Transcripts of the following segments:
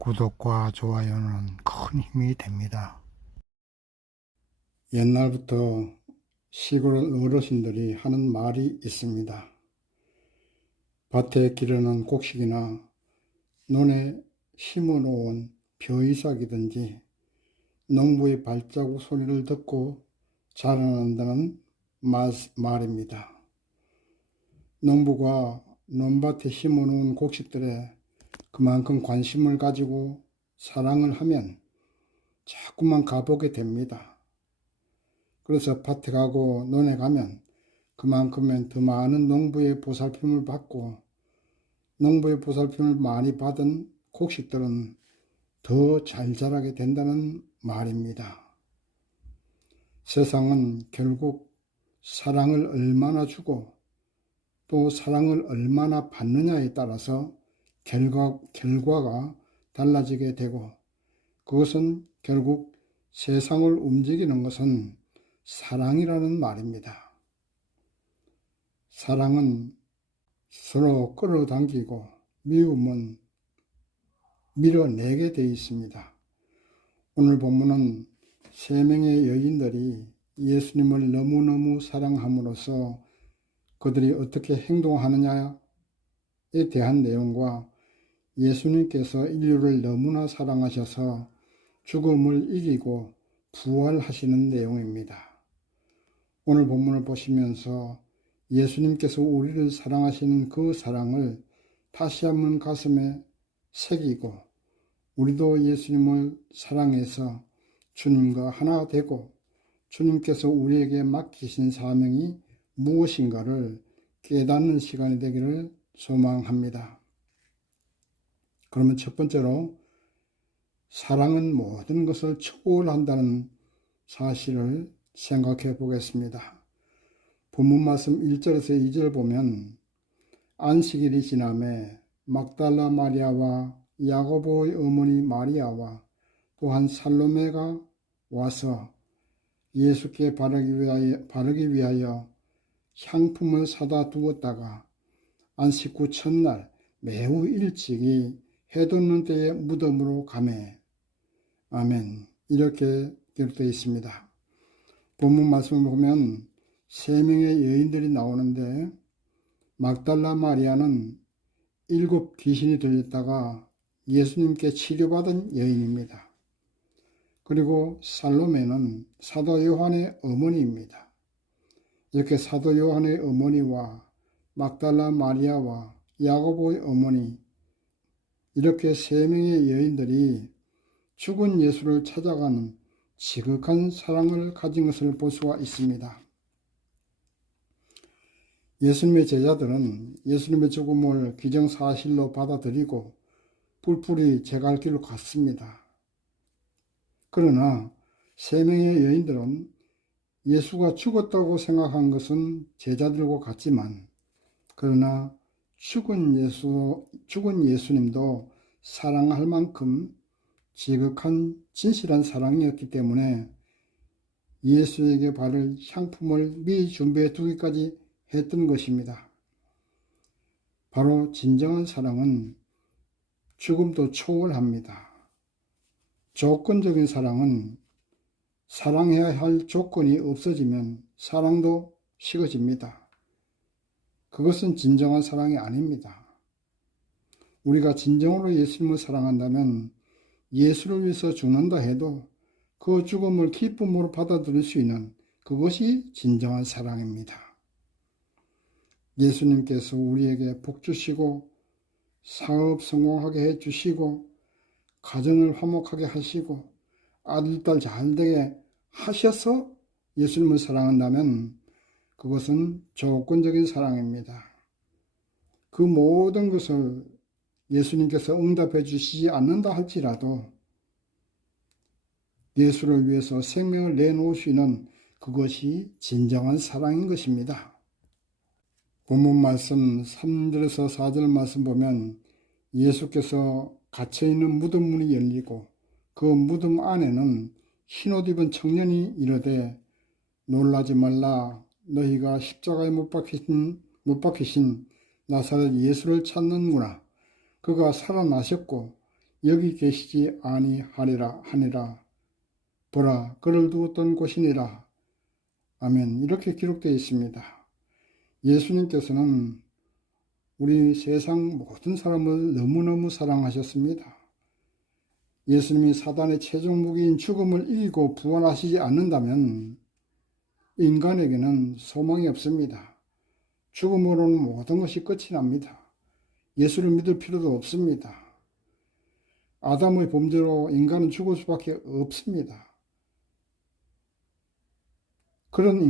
구독과 좋아요는 큰 힘이 됩니다. 옛날부터 시골 어르신들이 하는 말이 있습니다. 밭에 기르는 곡식이나 논에 심어놓은 벼이삭이든지 농부의 발자국 소리를 듣고 자라난다는 말입니다. 농부가 논밭에 심어놓은 곡식들에 그만큼 관심을 가지고 사랑을 하면 자꾸만 가보게 됩니다. 그래서 밭에 가고 논에 가면 그만큼은 더 많은 농부의 보살핌을 받고, 농부의 보살핌을 많이 받은 곡식들은 더 잘 자라게 된다는 말입니다. 세상은 결국 사랑을 얼마나 주고 또 사랑을 얼마나 받느냐에 따라서 결과가 달라지게 되고, 그것은 결국 세상을 움직이는 것은 사랑이라는 말입니다. 사랑은 서로 끌어당기고 미움은 밀어내게 되어 있습니다. 오늘 본문은 세 명의 여인들이 예수님을 너무너무 사랑함으로써 그들이 어떻게 행동하느냐에 대한 내용과 예수님께서 인류를 너무나 사랑하셔서 죽음을 이기고 부활하시는 내용입니다. 오늘 본문을 보시면서 예수님께서 우리를 사랑하시는 그 사랑을 다시 한번 가슴에 새기고, 우리도 예수님을 사랑해서 주님과 하나 되고 주님께서 우리에게 맡기신 사명이 무엇인가를 깨닫는 시간이 되기를 소망합니다. 그러면 첫 번째로, 사랑은 모든 것을 초월한다는 사실을 생각해 보겠습니다. 본문 말씀 1절에서 2절 보면, 안식일이 지남에 막달라 마리아와 야고보의 어머니 마리아와 또한 살로메가 와서 예수께 바르기 위하여 향품을 사다 두었다가 안식 후 첫날 매우 일찍이 해 돋는 때에 무덤으로 가매. 아멘. 이렇게 기록되어 있습니다. 본문 말씀을 보면 세 명의 여인들이 나오는데, 막달라 마리아는 7 귀신이 들렸다가 예수님께 치료받은 여인입니다. 그리고 살로메는 사도 요한의 어머니입니다. 이렇게 사도 요한의 어머니와 막달라 마리아와 야고보의 어머니, 이렇게 세 명의 여인들이 죽은 예수를 찾아가는 지극한 사랑을 가진 것을 볼 수가 있습니다. 예수님의 제자들은 예수님의 죽음을 기정사실로 받아들이고 뿔뿔이 제 갈 길로 갔습니다. 그러나 세 명의 여인들은 예수가 죽었다고 생각한 것은 제자들과 같지만, 그러나 죽은 예수님도 사랑할 만큼 지극한 진실한 사랑이었기 때문에 예수에게 바를 향품을 미리 준비해 두기까지 했던 것입니다. 바로 진정한 사랑은 죽음도 초월합니다. 조건적인 사랑은 사랑해야 할 조건이 없어지면 사랑도 식어집니다. 그것은 진정한 사랑이 아닙니다. 우리가 진정으로 예수님을 사랑한다면 예수를 위해서 죽는다 해도 그 죽음을 기쁨으로 받아들일 수 있는 그것이 진정한 사랑입니다. 예수님께서 우리에게 복 주시고 사업 성공하게 해주시고 가정을 화목하게 하시고 아들, 딸 잘되게 하셔서 예수님을 사랑한다면 그것은 조건적인 사랑입니다. 그 모든 것을 예수님께서 응답해 주시지 않는다 할지라도 예수를 위해서 생명을 내놓을 수 있는 그것이 진정한 사랑인 것입니다. 본문 말씀 3절에서 4절 말씀 보면 예수께서 갇혀있는 무덤 문이 열리고 그 무덤 안에는 흰옷 입은 청년이 이르되, 놀라지 말라. 너희가 십자가에 못 박히신 나사렛 예수를 찾는구나. 그가 살아나셨고 여기 계시지 아니하리라 하니라. 보라, 그를 두었던 곳이니라. 아멘. 이렇게 기록되어 있습니다. 예수님께서는 우리 세상 모든 사람을 너무너무 사랑하셨습니다. 예수님이 사단의 최종 무기인 죽음을 이기고 부활하시지 않는다면 인간에게는 소망이 없습니다. 죽음으로는 모든 것이 끝이 납니다. 예수를 믿을 필요도 없습니다. 아담의 범죄로 인간은 죽을 수밖에 없습니다. 그런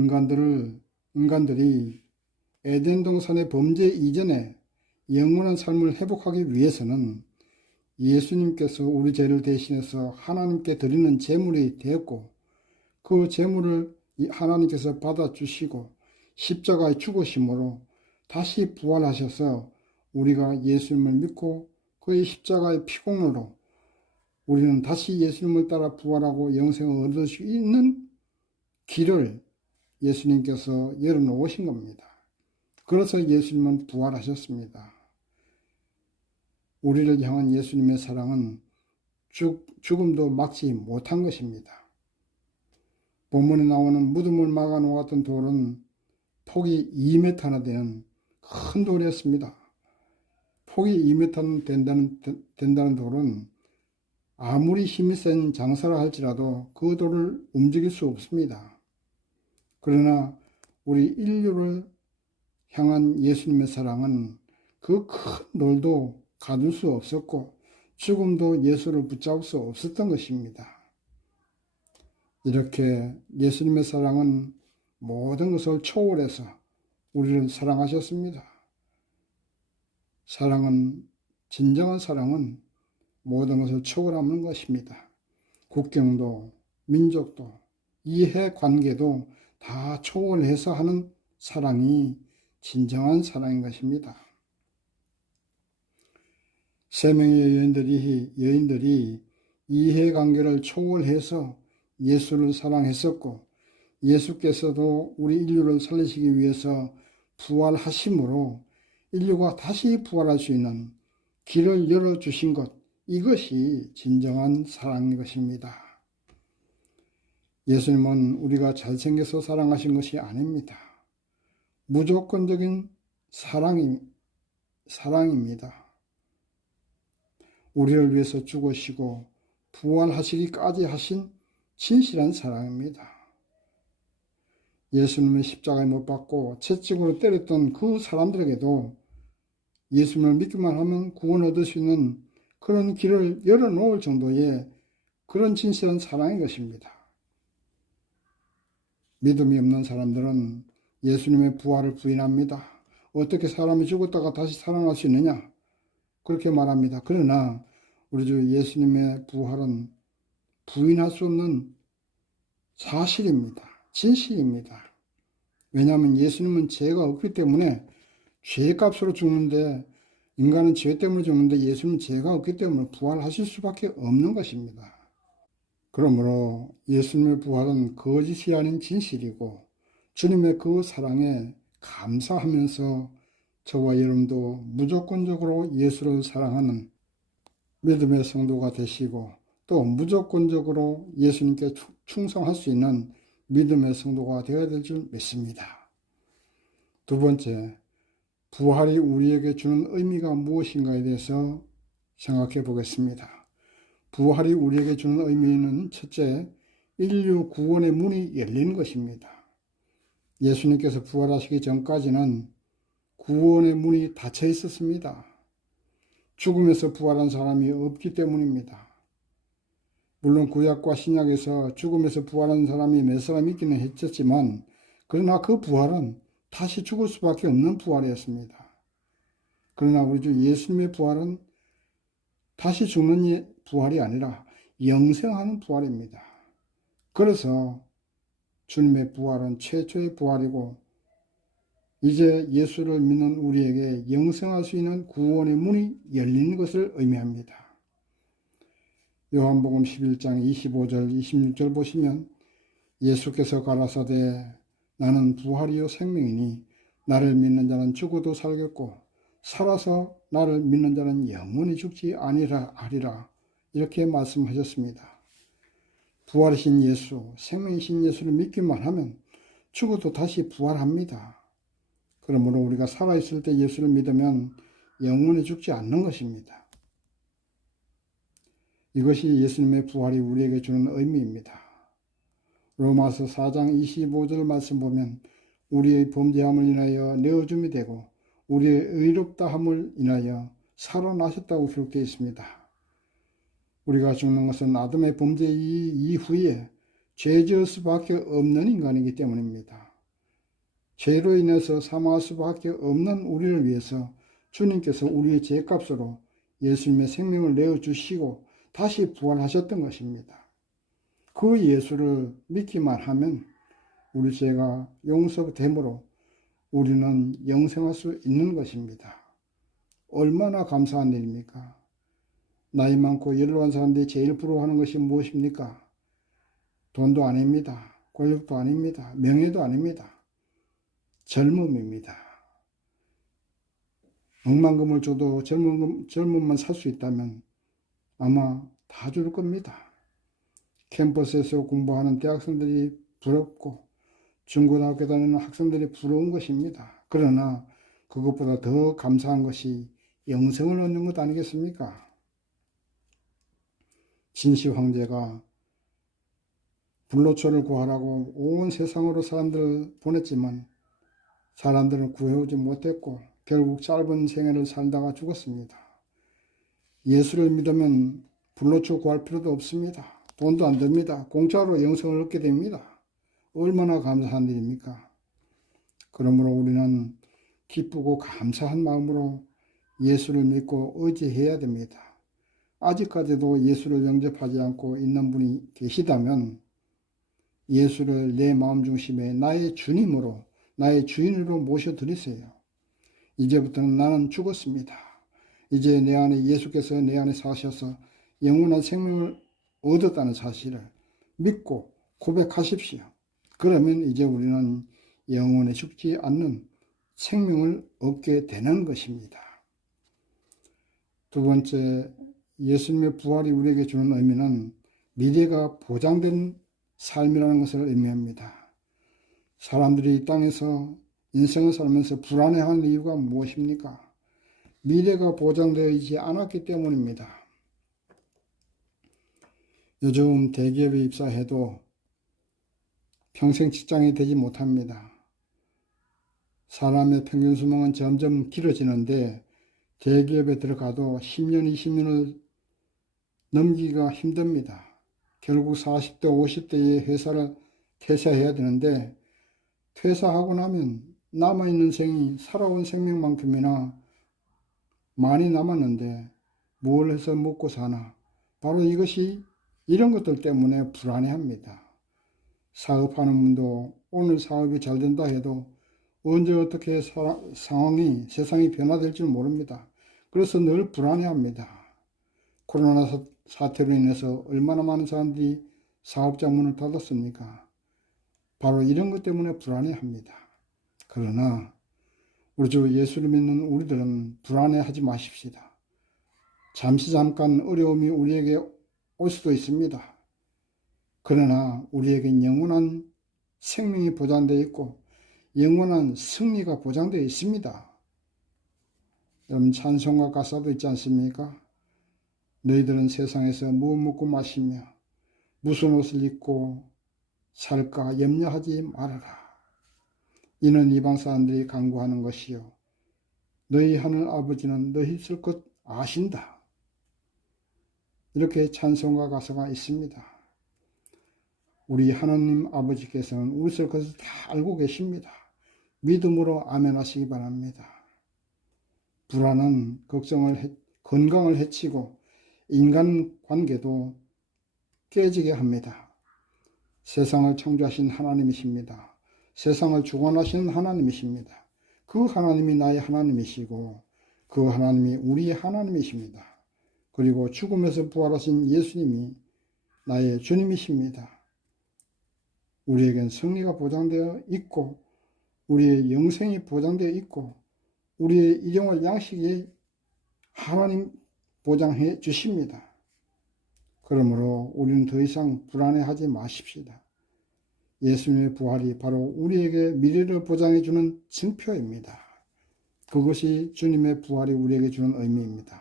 인간들이 에덴 동산의 범죄 이전에 영원한 삶을 회복하기 위해서는 예수님께서 우리 죄를 대신해서 하나님께 드리는 제물이 되었고, 그 제물을 하나님께서 받아주시고 십자가에 죽으심으로 다시 부활하셔서 우리가 예수님을 믿고 그의 십자가의 피공로로 우리는 다시 예수님을 따라 부활하고 영생을 얻을 수 있는 길을 예수님께서 열어놓으신 겁니다. 그래서 예수님은 부활하셨습니다. 우리를 향한 예수님의 사랑은 죽음도 막지 못한 것입니다. 본문에 나오는 무덤을 막아 놓았던 돌은 폭이 2m나 되는 큰 돌이었습니다. 폭이 2m 된다는 돌은 아무리 힘이 센 장사라 할지라도 그 돌을 움직일 수 없습니다. 그러나 우리 인류를 향한 예수님의 사랑은 그 큰 돌도 가둘 수 없었고 죽음도 예수를 붙잡을 수 없었던 것입니다. 이렇게 예수님의 사랑은 모든 것을 초월해서 우리를 사랑하셨습니다. 진정한 사랑은 모든 것을 초월하는 것입니다. 국경도, 민족도, 이해관계도 다 초월해서 하는 사랑이 진정한 사랑인 것입니다. 세 명의 여인들이 이해관계를 초월해서 예수를 사랑했었고, 예수께서도 우리 인류를 살리시기 위해서 부활하심으로 인류가 다시 부활할 수 있는 길을 열어주신 것, 이것이 진정한 사랑인 것입니다. 예수님은 우리가 잘생겨서 사랑하신 것이 아닙니다. 무조건적인 사랑입니다. 우리를 위해서 죽으시고 부활하시기까지 하신 진실한 사랑입니다. 예수님을 십자가에 못 박고 채찍으로 때렸던 그 사람들에게도 예수님을 믿기만 하면 구원 얻을 수 있는 그런 길을 열어놓을 정도의 그런 진실한 사랑인 것입니다. 믿음이 없는 사람들은 예수님의 부활을 부인합니다. 어떻게 사람이 죽었다가 다시 살아날 수 있느냐? 그렇게 말합니다. 그러나 우리 주 예수님의 부활은 부인할 수 없는 사실입니다. 진실입니다. 왜냐하면 예수님은 죄가 없기 때문에 죄값으로 죽는데, 인간은 죄 때문에 죽는데 예수님은 죄가 없기 때문에 부활하실 수밖에 없는 것입니다. 그러므로 예수님의 부활은 거짓이 아닌 진실이고 주님의 그 사랑에 감사하면서 저와 여러분도 무조건적으로 예수를 사랑하는 믿음의 성도가 되시고 또 무조건적으로 예수님께 충성할 수 있는 믿음의 성도가 되어야 될 줄 믿습니다. 두 번째, 부활이 우리에게 주는 의미가 무엇인가에 대해서 생각해 보겠습니다. 부활이 우리에게 주는 의미는 첫째, 인류 구원의 문이 열리는 것입니다. 예수님께서 부활하시기 전까지는 구원의 문이 닫혀 있었습니다. 죽음에서 부활한 사람이 없기 때문입니다. 물론 구약과 신약에서 죽음에서 부활한 사람이 몇 사람 있기는 했었지만, 그러나 그 부활은 다시 죽을 수밖에 없는 부활이었습니다. 그러나 우리 주 예수님의 부활은 다시 죽는 부활이 아니라 영생하는 부활입니다. 그래서 주님의 부활은 최초의 부활이고, 이제 예수를 믿는 우리에게 영생할 수 있는 구원의 문이 열린 것을 의미합니다. 요한복음 11장 25절 26절 보시면 예수께서 가라사대 나는 부활이요 생명이니 나를 믿는 자는 죽어도 살겠고 살아서 나를 믿는 자는 영원히 죽지 아니라 하리라. 이렇게 말씀하셨습니다. 부활이신 예수, 생명이신 예수를 믿기만 하면 죽어도 다시 부활합니다. 그러므로 우리가 살아있을 때 예수를 믿으면 영원히 죽지 않는 것입니다. 이것이 예수님의 부활이 우리에게 주는 의미입니다. 로마서 4장 25절 말씀 보면 우리의 범죄함을 인하여 내어줌이 되고 우리의 의롭다함을 인하여 살아나셨다고 기록되어 있습니다. 우리가 죽는 것은 아담의 범죄 이후에 죄 지을 수밖에 없는 인간이기 때문입니다. 죄로 인해서 사망할 수밖에 없는 우리를 위해서 주님께서 우리의 죄값으로 예수님의 생명을 내어주시고 다시 부활하셨던 것입니다. 그 예수를 믿기만 하면 우리 죄가 용서됨으로 우리는 영생할 수 있는 것입니다. 얼마나 감사한 일입니까? 나이 많고 연로한 사람들이 제일 부러워하는 것이 무엇입니까? 돈도 아닙니다. 권력도 아닙니다. 명예도 아닙니다. 젊음입니다. 억만금을 줘도 젊음만 살 수 있다면 아마 다 줄 겁니다. 캠퍼스에서 공부하는 대학생들이 부럽고 중고등학교 다니는 학생들이 부러운 것입니다. 그러나 그것보다 더 감사한 것이 영생을 얻는 것 아니겠습니까? 진시 황제가 불로초를 구하라고 온 세상으로 사람들을 보냈지만 사람들을 구해오지 못했고 결국 짧은 생애를 살다가 죽었습니다. 예수를 믿으면 불로초 구할 필요도 없습니다. 돈도 안 듭니다. 공짜로 영생을 얻게 됩니다. 얼마나 감사한 일입니까? 그러므로 우리는 기쁘고 감사한 마음으로 예수를 믿고 의지해야 됩니다. 아직까지도 예수를 영접하지 않고 있는 분이 계시다면 예수를 내 마음 중심에 나의 주님으로, 나의 주인으로 모셔드리세요. 이제부터는 나는 죽었습니다. 이제 내 안에 예수께서 내 안에 사셔서 영원한 생명을 얻었다는 사실을 믿고 고백하십시오. 그러면 이제 우리는 영원히 죽지 않는 생명을 얻게 되는 것입니다. 두 번째, 예수님의 부활이 우리에게 주는 의미는 미래가 보장된 삶이라는 것을 의미합니다. 사람들이 이 땅에서 인생을 살면서 불안해하는 이유가 무엇입니까? 미래가 보장되어 있지 않았기 때문입니다. 요즘 대기업에 입사해도 평생 직장이 되지 못합니다. 사람의 평균 수명은 점점 길어지는데 대기업에 들어가도 10년, 20년을 넘기기가 힘듭니다. 결국 40대, 50대에 회사를 퇴사해야 되는데 퇴사하고 나면 남아있는 생이 살아온 생명만큼이나 많이 남았는데 뭘 해서 먹고 사나? 바로 이런 것들 때문에 불안해합니다. 사업하는 분도 오늘 사업이 잘 된다 해도 언제 어떻게 세상이 변화될지 모릅니다. 그래서 늘 불안해합니다. 코로나 사태로 인해서 얼마나 많은 사람들이 사업장 문을 닫았습니까? 바로 이런 것 때문에 불안해합니다. 그러나 우리 주 예수를 믿는 우리들은 불안해하지 마십시다. 잠깐 어려움이 우리에게 올 수도 있습니다. 그러나 우리에겐 영원한 생명이 보장되어 있고 영원한 승리가 보장되어 있습니다. 여러분 찬송가 가사도 있지 않습니까? 너희들은 세상에서 뭐 먹고 마시며 무슨 옷을 입고 살까 염려하지 말아라. 이는 이방 사람들이 간구하는 것이요 너희 하늘 아버지는 너희 있을 것 아신다. 이렇게 찬송가 가사가 있습니다. 우리 하나님 아버지께서는 우리 있을 것을 다 알고 계십니다. 믿음으로 아멘 하시기 바랍니다. 불안은 건강을 해치고 인간관계도 깨지게 합니다. 세상을 창조하신 하나님이십니다. 세상을 주관하시는 하나님이십니다. 그 하나님이 나의 하나님이시고 그 하나님이 우리의 하나님이십니다. 그리고 죽음에서 부활하신 예수님이 나의 주님이십니다. 우리에겐 승리가 보장되어 있고 우리의 영생이 보장되어 있고 우리의 일용할 양식이 하나님 보장해 주십니다. 그러므로 우리는 더 이상 불안해하지 마십시다. 예수님의 부활이 바로 우리에게 미래를 보장해주는 증표입니다. 그것이 주님의 부활이 우리에게 주는 의미입니다.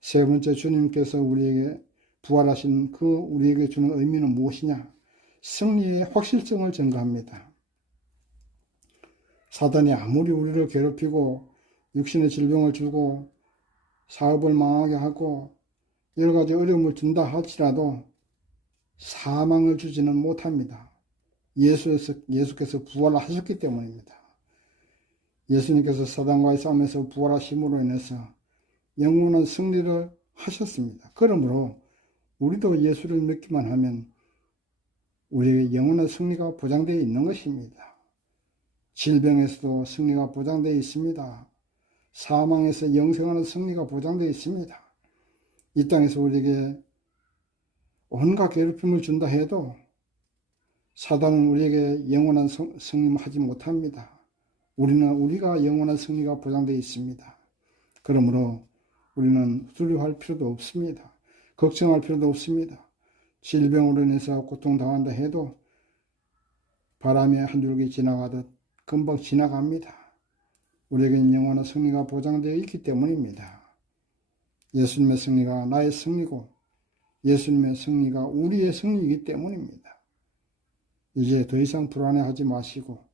세 번째, 주님께서 우리에게 부활하신 우리에게 주는 의미는 무엇이냐? 승리의 확실성을 증가합니다. 사단이 아무리 우리를 괴롭히고 육신의 질병을 주고 사업을 망하게 하고 여러 가지 어려움을 준다 할지라도 사망을 주지는 못합니다. 예수께서 부활하셨기 때문입니다. 예수님께서 사단과의 싸움에서 부활하심으로 인해서 영원한 승리를 하셨습니다. 그러므로 우리도 예수를 믿기만 하면 우리에게 영원한 승리가 보장되어 있는 것입니다. 질병에서도 승리가 보장되어 있습니다. 사망에서 영생하는 승리가 보장되어 있습니다. 이 땅에서 우리에게 온갖 괴롭힘을 준다 해도 사단은 우리에게 영원한 승리하지 못합니다. 우리가 영원한 승리가 보장되어 있습니다. 그러므로 우리는 두려워할 필요도 없습니다. 걱정할 필요도 없습니다. 질병으로 인해서 고통당한다 해도 바람에 한 줄기 지나가듯 금방 지나갑니다. 우리에게는 영원한 승리가 보장되어 있기 때문입니다. 예수님의 승리가 나의 승리고 예수님의 승리가 우리의 승리이기 때문입니다. 이제 더 이상 불안해하지 마시고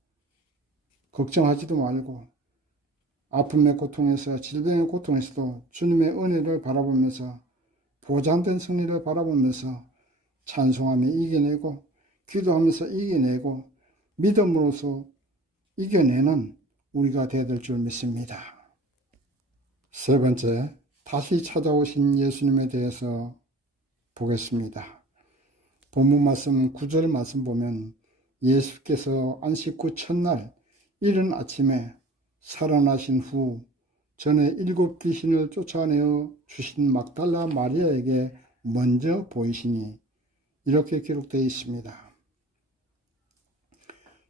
걱정하지도 말고 아픔의 고통에서 질병의 고통에서도 주님의 은혜를 바라보면서 보장된 승리를 바라보면서 찬송하며 이겨내고 기도하면서 이겨내고 믿음으로써 이겨내는 우리가 되어야 될 줄 믿습니다. 세 번째, 다시 찾아오신 예수님에 대해서 보겠습니다. 본문 말씀 9절 말씀 보면 예수께서 안식 후 첫날 이른 아침에 살아나신 후 전에 7 귀신을 쫓아내어 주신 막달라 마리아에게 먼저 보이시니 이렇게 기록되어 있습니다.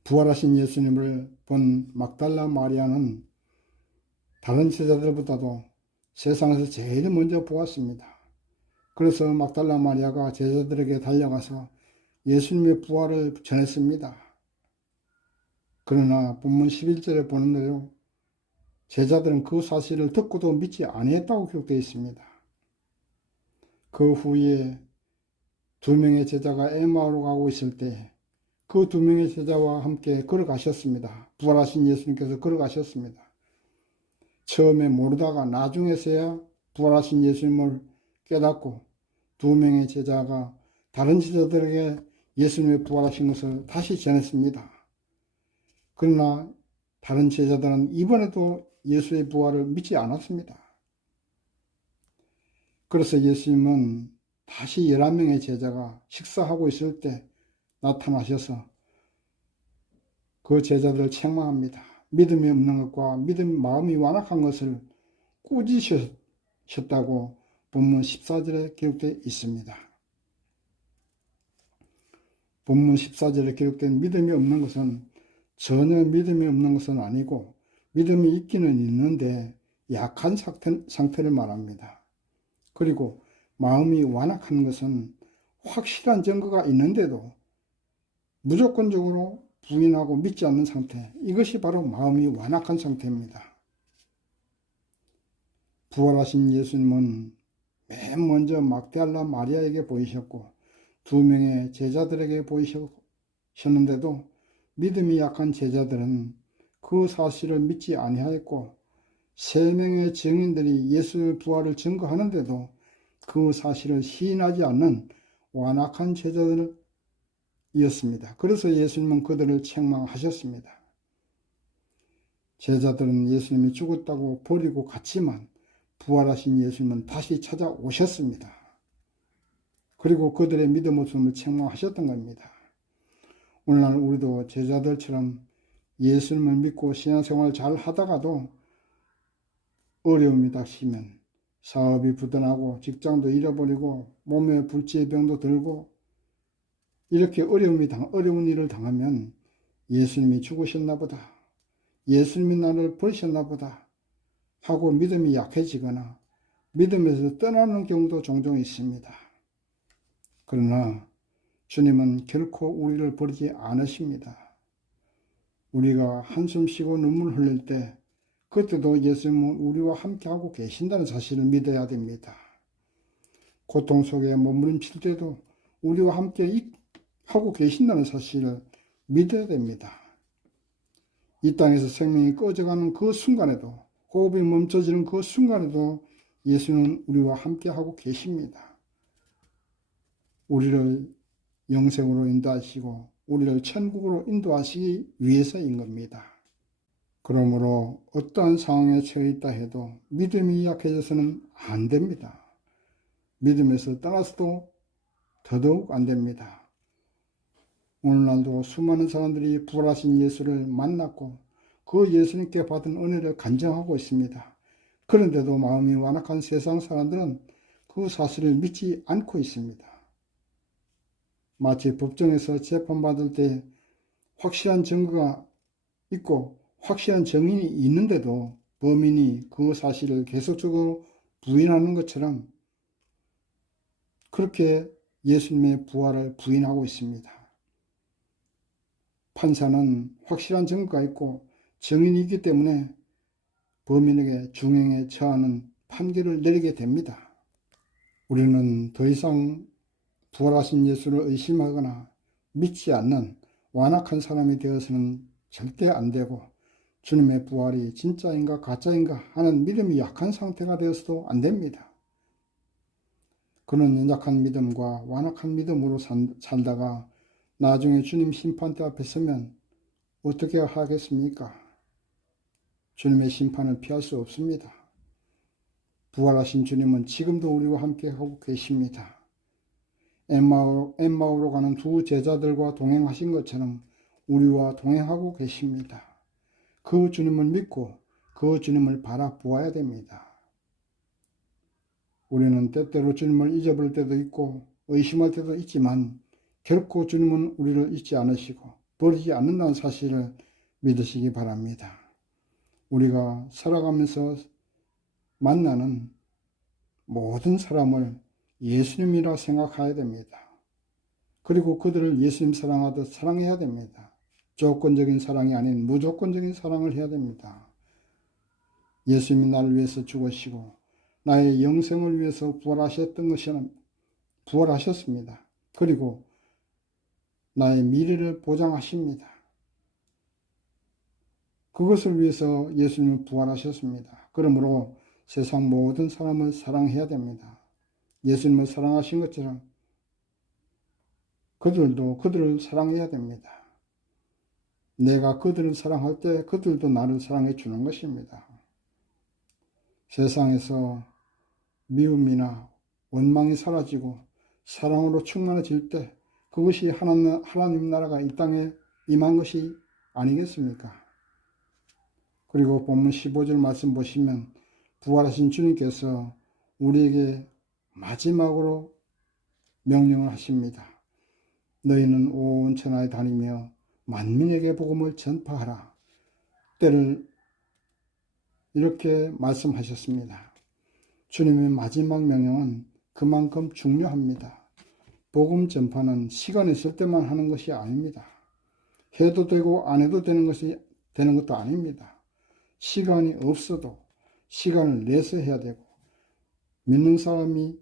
부활하신 예수님을 본 막달라 마리아는 다른 제자들보다도 세상에서 제일 먼저 보았습니다. 그래서 막달라 마리아가 제자들에게 달려가서 예수님의 부활을 전했습니다. 그러나 본문 11절에 보는 대로 제자들은 그 사실을 듣고도 믿지 아니했다고 기록되어 있습니다. 그 후에 2명의 제자가 에마우로 가고 있을 때 그 2명의 제자와 함께 걸어가셨습니다. 부활하신 예수님께서 걸어가셨습니다. 처음에 모르다가 나중에서야 부활하신 예수님을 깨닫고 2명의 제자가 다른 제자들에게 예수님의 부활하신 것을 다시 전했습니다. 그러나 다른 제자들은 이번에도 예수의 부활을 믿지 않았습니다. 그래서 예수님은 다시 11명의 제자가 식사하고 있을 때 나타나셔서 그 제자들을 책망합니다. 믿음이 없는 것과 마음이 완악한 것을 꾸짖으셨다고 본문 14절에 기록되어 있습니다. 본문 14절에 기록된 믿음이 없는 것은 전혀 믿음이 없는 것은 아니고 믿음이 있기는 있는데 약한 상태를 말합니다. 그리고 마음이 완악한 것은 확실한 증거가 있는데도 무조건적으로 부인하고 믿지 않는 상태, 이것이 바로 마음이 완악한 상태입니다. 부활하신 예수님은 맨 먼저 막달라 마리아에게 보이셨고 2명의 제자들에게 보이셨는데도 믿음이 약한 제자들은 그 사실을 믿지 아니하였고 3명의 증인들이 예수의 부활을 증거하는데도 그 사실을 시인하지 않는 완악한 제자들이었습니다. 그래서 예수님은 그들을 책망하셨습니다. 제자들은 예수님이 죽었다고 버리고 갔지만 부활하신 예수님은 다시 찾아오셨습니다. 그리고 그들의 믿음 없음을 책망하셨던 겁니다. 오늘날 우리도 제자들처럼 예수님을 믿고 신앙생활을 잘 하다가도 어려움이 닥치면 사업이 부도나고 직장도 잃어버리고 몸에 불치의 병도 들고 이렇게 어려운 일을 당하면 예수님이 죽으셨나 보다, 예수님이 나를 버리셨나 보다 하고 믿음이 약해지거나 믿음에서 떠나는 경우도 종종 있습니다. 그러나 주님은 결코 우리를 버리지 않으십니다. 우리가 한숨 쉬고 눈물 흘릴 때 그때도 예수님은 우리와 함께하고 계신다는 사실을 믿어야 됩니다. 고통 속에 몸부림칠 때도 우리와 함께 하고 계신다는 사실을 믿어야 됩니다. 이 땅에서 생명이 꺼져가는 그 순간에도, 호흡이 멈춰지는 그 순간에도 예수는 우리와 함께하고 계십니다. 우리를 영생으로 인도하시고 우리를 천국으로 인도하시기 위해서인 겁니다. 그러므로 어떠한 상황에 처해 있다 해도 믿음이 약해져서는 안 됩니다. 믿음에서 떠나서도 더더욱 안 됩니다. 오늘날도 수많은 사람들이 부활하신 예수를 만났고 그 예수님께 받은 은혜를 간증하고 있습니다. 그런데도 마음이 완악한 세상 사람들은 그 사실을 믿지 않고 있습니다. 마치 법정에서 재판받을 때 확실한 증거가 있고 확실한 증인이 있는데도 범인이 그 사실을 계속적으로 부인하는 것처럼 그렇게 예수님의 부활을 부인하고 있습니다. 판사는 확실한 증거가 있고 증인이 있기 때문에 범인에게 중형에 처하는 판결을 내리게 됩니다. 우리는 더 이상 부활하신 예수를 의심하거나 믿지 않는 완악한 사람이 되어서는 절대 안 되고 주님의 부활이 진짜인가 가짜인가 하는 믿음이 약한 상태가 되어서도 안 됩니다. 그런 연약한 믿음과 완악한 믿음으로 살다가 나중에 주님 심판대 앞에 서면 어떻게 하겠습니까? 주님의 심판을 피할 수 없습니다. 부활하신 주님은 지금도 우리와 함께 하고 계십니다. 엠마오로 가는 두 제자들과 동행하신 것처럼 우리와 동행하고 계십니다. 그 주님을 믿고 그 주님을 바라보아야 됩니다. 우리는 때때로 주님을 잊어버릴 때도 있고 의심할 때도 있지만 결코 주님은 우리를 잊지 않으시고 버리지 않는다는 사실을 믿으시기 바랍니다. 우리가 살아가면서 만나는 모든 사람을 예수님이라 생각해야 됩니다. 그리고 그들을 예수님 사랑하듯 사랑해야 됩니다. 조건적인 사랑이 아닌 무조건적인 사랑을 해야 됩니다. 예수님이 나를 위해서 죽으시고 나의 영생을 위해서 부활하셨습니다. 그리고 나의 미래를 보장하십니다. 그것을 위해서 예수님은 부활하셨습니다. 그러므로 세상 모든 사람을 사랑해야 됩니다. 예수님을 사랑하신 것처럼 그들도 그들을 사랑해야 됩니다. 내가 그들을 사랑할 때 그들도 나를 사랑해 주는 것입니다. 세상에서 미움이나 원망이 사라지고 사랑으로 충만해질 때 그것이 하나님 나라가 이 땅에 임한 것이 아니겠습니까? 그리고 본문 15절 말씀 보시면 부활하신 주님께서 우리에게 마지막으로 명령을 하십니다. 너희는 온 천하에 다니며 만민에게 복음을 전파하라. 때를 이렇게 말씀하셨습니다. 주님의 마지막 명령은 그만큼 중요합니다. 복음 전파는 시간이 있을 때만 하는 것이 아닙니다. 해도 되고 안 해도 되는 것도 아닙니다. 시간이 없어도 시간을 내서 해야 되고 믿는 사람이라면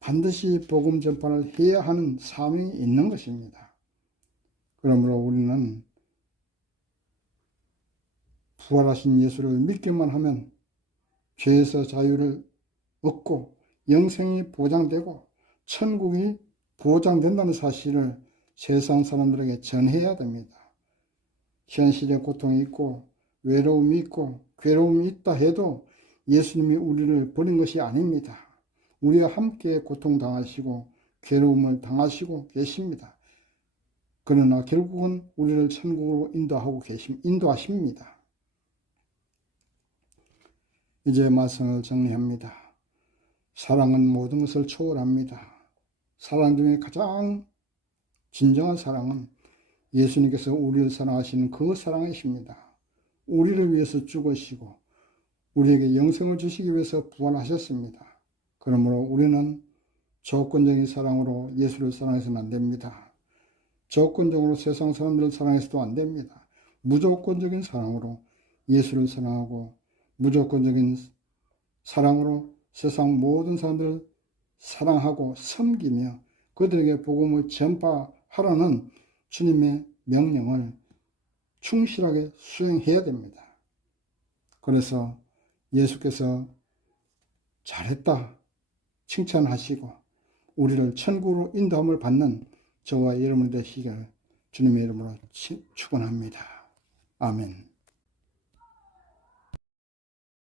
반드시 복음 전파를 해야 하는 사명이 있는 것입니다. 그러므로 우리는 부활하신 예수를 믿기만 하면 죄에서 자유를 얻고 영생이 보장되고 천국이 보장된다는 사실을 세상 사람들에게 전해야 됩니다. 현실에 고통이 있고 외로움이 있고 괴로움이 있다 해도 예수님이 우리를 버린 것이 아닙니다. 우리와 함께 고통당하시고 괴로움을 당하시고 계십니다. 그러나 결국은 우리를 천국으로 인도하십니다. 이제 말씀을 정리합니다. 사랑은 모든 것을 초월합니다. 사랑 중에 가장 진정한 사랑은 예수님께서 우리를 사랑하시는 그 사랑이십니다. 우리를 위해서 죽으시고 우리에게 영생을 주시기 위해서 부활하셨습니다. 그러므로 우리는 조건적인 사랑으로 예수를 사랑해서는 안 됩니다. 조건적으로 세상 사람들을 사랑해서도 안 됩니다. 무조건적인 사랑으로 예수를 사랑하고 무조건적인 사랑으로 세상 모든 사람들을 사랑하고 섬기며 그들에게 복음을 전파하라는 주님의 명령을 충실하게 수행해야 됩니다. 그래서 예수께서 잘했다 칭찬하시고 우리를 천국으로 인도함을 받는 저와 여러분 되시기를 주님의 이름으로 축원합니다. 아멘.